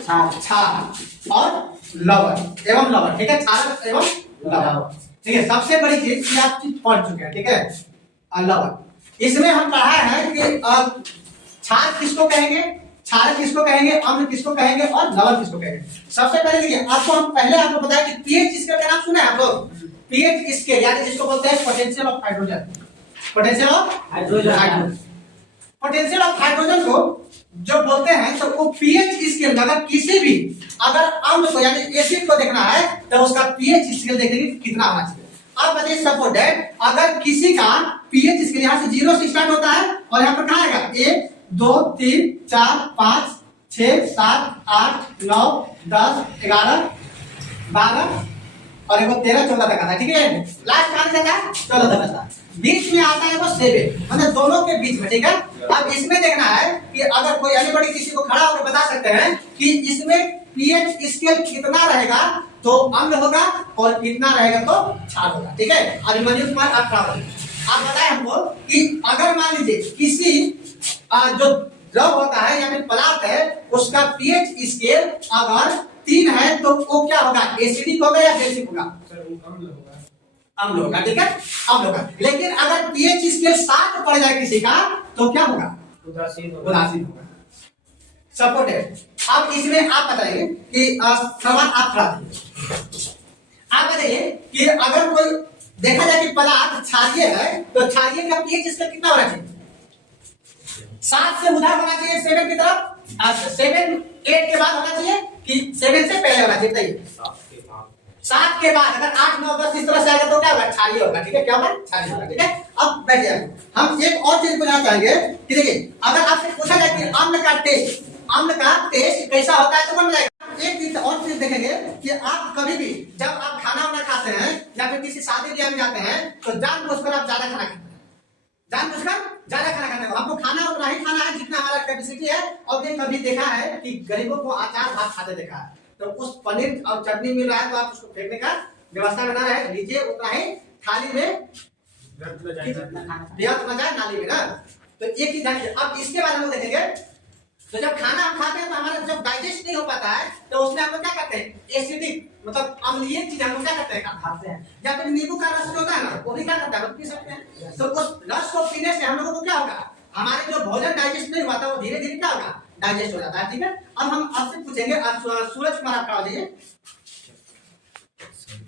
क्षार और लवण एवं लवण, ठीक है, क्षारक एवं लवण, ठीक है। सबसे बड़ी चीज ये आप चीज पढ़ चुके हैं, ठीक है, लवण। इसमें हम पढ़ा है कि क्षार किसको कहेंगे, क्षारक किसको कहेंगे, अम्ल किसको कहेंगे और लवण किसको कहेंगे। सबसे पहले देखिए, आपको हम पहले आपको बताया कि पीएच स्केल का नाम सुना है आप लोग, पीएच स्केल यानी जिसको बोलते हैं potential of hydrogen, potential of hydrogen, potential of hydrogen को जो बोलते हैं, तो वो पीएच स्केल अगर किसी भी अगर अम्ल को यानी एसिड को देखना है तो उसका पीएच स्केल देखने की कितना होना चाहिए। अब बताइए सपोज दैट अगर किसी का पीएच स्केल यहाँ से 0 से स्टार्ट होता है और यहाँ पर कहाँ आएगा 1 2 3 4 5 6 7 8 9 10 11 12 और वो 13 14 तक आता है, ठीक है। लास्ट कहां जाता है 14 तक आता है, बीच में आता है वो 7, मतलब दोनों के बीच में, ठीक है। अब इसमें देखना है कि अगर कोई एनीबॉडी किसी को खड़ा होकर बता सकते हैं कि इसमें पीएच स्केल कितना रहेगा तो अम्ल होगा और कितना रहेगा तो क्षार होगा, ठीक है। अभिमन्यु कुमार आप खड़ा होइए, आप बताएं हमको कि अगर मान लीजिए किसी जो द्रव होता है या फिर पदार्थ है उसका पीएच स्केल अगर 3 है तो वो क्या होगा, एसिडिक होगा या बेसिक होगा, अम्ल होगा, ठीक है, अम्ल होगा। लेकिन अगर पीएच स्केल 7 पड़ जाए किसी का तो क्या होगा, उदासीन होगा, सपोर्टेड। अब इसमें आप बताइए कि सवाल आप खड़ा कीजिए, आप बताइए कि अगर कोई देखा जाए कि पदार्थ क्षारीय है तो क्षारीय का पीएच स्केल कितना होना चाहिए, 7 से उधार होना चाहिए 7 की तरफ, 7 8 के बाद होना चाहिए कि 7 से पहले होना चाहिए, 7 के बाद अगर 8 9 10 इस तरह से आएगा तो क्या होगा, क्षारीय होगा, ठीक है, क्या होगा, क्षारीय होगा, ठीक है। अब बैठ जाए, हम एक और चीज पूछना चाहेंगे कि देखिए अगर आपसे पूछा जाए कि अम्ल का टेस्ट कैसा होता है तो बन जाएगा। एक चीज और चीज देखेंगे कि आप कभी भी जब आप खाना वाना खाते हैं या फिर किसी शादी ब्याह में जाते हैं तो जानबूझकर आप ज्यादा खाना खाते हैं, जानबूझकर ज्यादा खाना खाते हैं, हमको खाना उतना ही खाना है जितना हमारा कैपेसिटी है। और ये कभी देखा है कि गरीबों को अचार भात खाते देखा है, तो उस पनीर और चटनी मिल रहा है तो आप उसको फेंकने का व्यवस्था बना रहे हैं, लीजिए उतना ही थाली में दिया जाए नाली में ना। तो एक चीज जानिए, अब इसके बारे में देखेंगे तो जब खाना हम खाते हैं तो हमारा जब डाइजेस्ट नहीं हो पाता है तो उसमें हम लोग क्या करते हैं, एसिडिक मतलब अम्लीय चीज हम लोग क्या करते हैं, खाते हैं, या फिर नींबू का रस जो होता है ना वो भी क्या करता है, पी सकते हैं। तो उस रस को पीने से हम लोगों को क्या होगा, हमारे जो भोजन डाइजेस्ट नहीं हुआ था वो धीरे धीरे क्या होगा, डाइजेस्ट हो जाता है, ठीक है। अब हम आपसे पूछेंगे, आप सूरज कुमार खड़ा हो जाइए,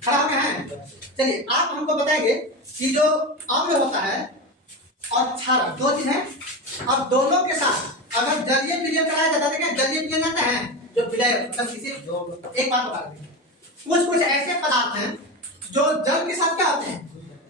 खड़ा हो गए हैं, चलिए आप हमको बताएंगे कि जो अम्ल होता है और क्षारक दो चीज है, अब दोनों के साथ अगर जलीय विलयन कराया जाता है, जलीय विलयन जाता है जो विलय मतलब किसी एक बात बता दें, कुछ ऐसे पदार्थ हैं जो जल के साथ क्या होते हैं,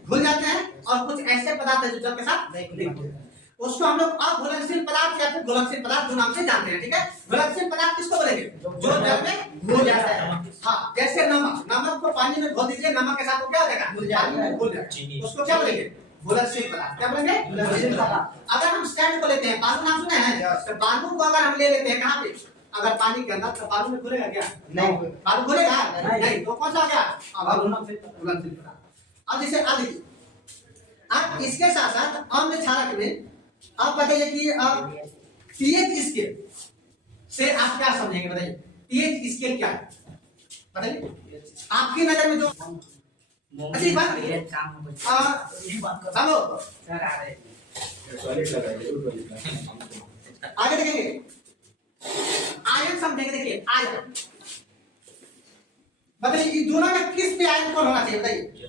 घुल जाते हैं, और कुछ ऐसे पदार्थ हैं जो जल के साथ नहीं घुलते हैं, उसको हम लोग अघुलनशील पदार्थ या फिर घुलनशील पदार्थ दो नाम से जानते हैं, ठीक है। घुलनशील पदार्थ किसको बोलेंगे, जो जल में घुल जाता है, हाँ, जैसे नमक को पानी में घोल दीजिए, नमक के साथ वो क्या हो जाएगा, पानी में घुल जाएगा, उसको क्या बोलेंगे, घुलनशील पदार्थ, क्या बोलेंगे, घुलनशील पदार्थ। अगर हम सैंड को लेते हैं, बालू नाम सुने हैं, तो बालू को अगर हम ले लेते हैं कहाँ पे, अगर पानी के अंदर, तो बालू में घुलेगा क्या, नहीं, बालू घुलेगा नहीं, तो कौन सा आ गया, घुलनशील पदार्थ। अब जैसे आ लीजिए, अब इसके साथ साथ अम्ल क्षारक में आप बताइए कि पीएच स्केल से आप क्या समझेंगे, बताइए पीएच स्केल क्या है, बताइए आपकी नजर में जो अच्छी बात आगे देखेंगे, आयन समझेंगे, देखिए आयन बताइए कि दोनों में किस पे आयन कौन होना चाहिए, बताइए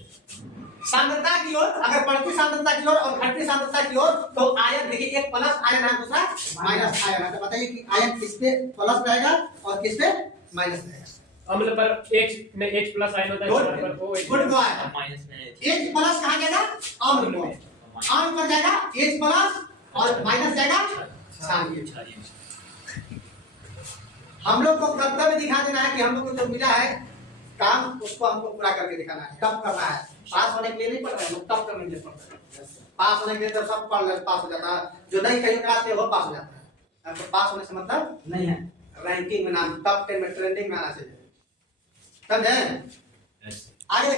सांद्रता की ओर, अगर बढ़ती सांद्रता की ओर और घटती सांद्रता की ओर तो आयन, देखिए एक प्लस आयन है दूसरा माइनस आयन है, तो बताइए कि आयन किस पे प्लस रहेगा और किस पे माइनस रहेगा। अम्ल पर H में H प्लस आयन होता है, पर O गुड बॉय, माइनस में H प्लस कहां जाएगा, अम्ल में, अम्ल पर जाएगा H प्लस और माइनस जाएगा क्षारीय। हम लोग को कर्तव्य दिखा देना है कि हम लोग को जो मिला है काम उसको हमको पूरा करके दिखाना है, कब करना है, पास होने के लिए नहीं पढ़ रहे हैं, तब करने के लिए पढ़ रहे हैं, पास होने के लिए तो सब पढ़ ले पास हो जाता है, जो नहीं कहीं कराते वो पास हो जाता है, तो पास होने से मतलब नहीं है, रैंकिंग में नाम टॉप 10 में ट्रेंडिंग में आना चाहिए, समझे। आगे